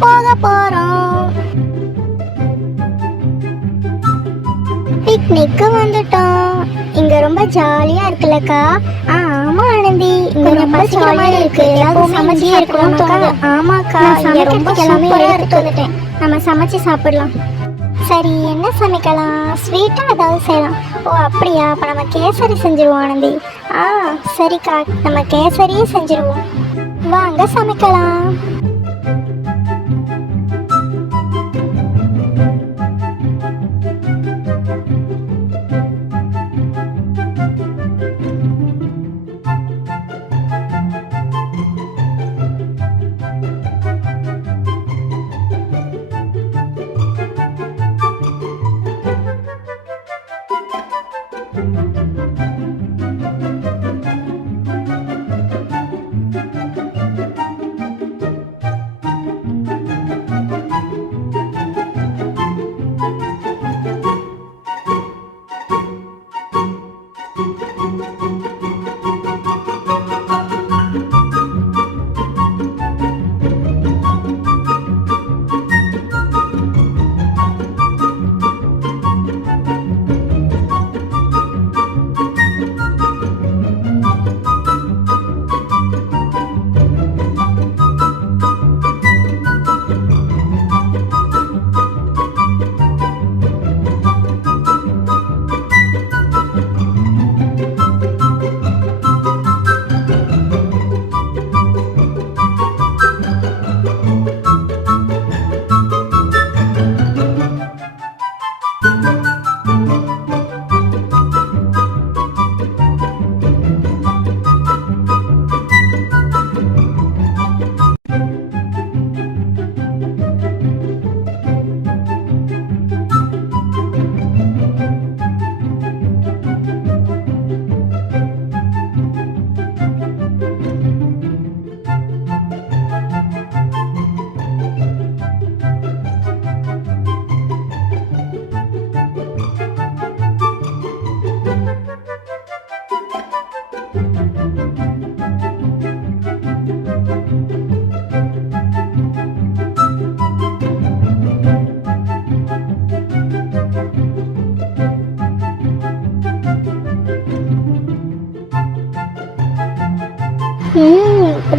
போக போறோம். பிக்னிக்கு வந்துட்டோம். இங்க ரொம்ப ஜாலியா இருக்குல்லக்கா? ஆமா ஆனந்தி, இங்க ரொம்ப ஜாலியா இருக்கு. எல்லாரும் சமைச்சியே இருக்கணும். ஆமாக்கா, இங்க ரொம்ப சூப்பரா இருக்கு. நம்ம சமைச்சு சாப்பிடலாம். சரி, என்ன சமைக்கலாம்? ஸ்வீட்டா ஏதாவது செய்யலாம். ஓ அப்படியா, அப்ப நம்ம கேசரி செஞ்சிருவோம் ஆனந்தி. சரிக்கா, நம்ம கேசரியே செஞ்சிருவோம். வாங்க சமைக்கலாம்.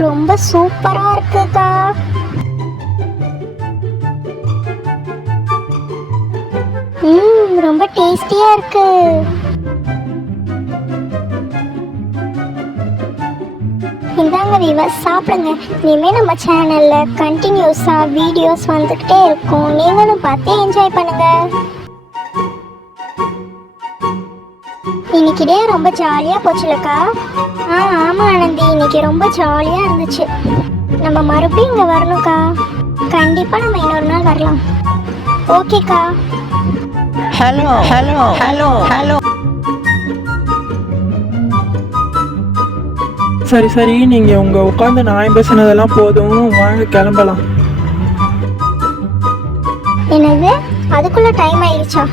ரொம்ப சூப்பரா இருக்குக்கா. ரொம்ப டேஸ்டியா இருக்கு. இந்தாங்க வியூவர்ஸ், சாப்பிடுங்க. இனிமே நம்ம சேனல்ல கண்டினியூஸா வீடியோஸ் வந்துகிட்டே இருக்கும். நீங்களும் பார்த்து என்ஜாய் பண்ணுங்க. இன்னைக்கு டே ரொம்ப ஜாலியா போச்சுலக்கா? ஆமா ஆனந்தி, இன்னைக்கு ரொம்ப ஜாலியா இருந்துச்சு. நம்ம மறுபடியும் இங்க வரணும்க்கா. கண்டிப்பா நம்ம இன்னொரு நாள் வரலாம். ஓகேக்கா. Hello hello hello hello. சரி சரி, நீங்க உங்க உட்காந்து நான் பேசினதெல்லாம் போதும், வாங்க கிளம்பலாம். என்னது, அதுக்குள்ள டைம் ஆயிடுச்சா?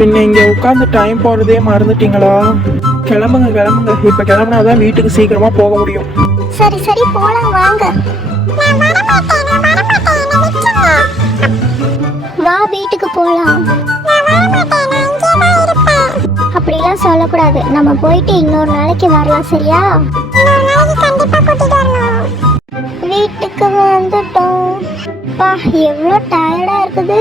பின்ன இங்க உட்காந்து டைம் போறதே மறந்துட்டீங்களா? கிளம்புங்க கிளம்புங்க, இப்ப கிளம்புனாதான் வீட்டுக்கு சீக்கிரமா போக முடியும். சரி சரி, போலாம் வாங்க. வா, வீட்டுக்கு போலாம். அப்படிலாம் சொல்லக்கூடாது. நம்ம போயிட்டு இன்னொரு நாளைக்கு வரலாம், சரியா? வீட்டுக்கு வந்துட்டோம். பா, எவ்வளோ டயர்டா இருக்குது.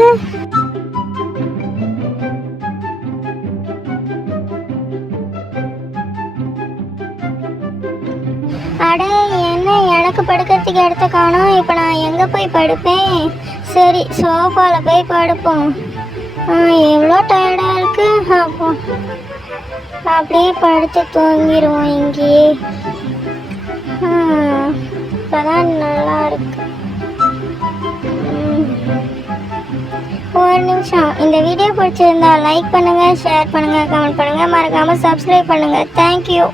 அட, என்ன எனக்கு படுக்கிறதுக்கு இடத்த காணோம். இப்போ நான் எங்கே போய் படுப்பேன்? சரி, சோஃபாவில் போய் படுப்போம். எவ்வளோ டயர்டாக இருக்கு. அப்போ அப்படியே படுத்து தூங்கிடுவோம் இங்கேயே. இப்போதான் நல்லா இருக்கு. ஒரு நிமிஷம். இந்த வீடியோ பிடிச்சிருந்தா லைக் பண்ணுங்கள், ஷேர் பண்ணுங்கள், கமெண்ட் பண்ணுங்கள், மறக்காமல் சப்ஸ்கிரைப் பண்ணுங்கள். தேங்க்யூ.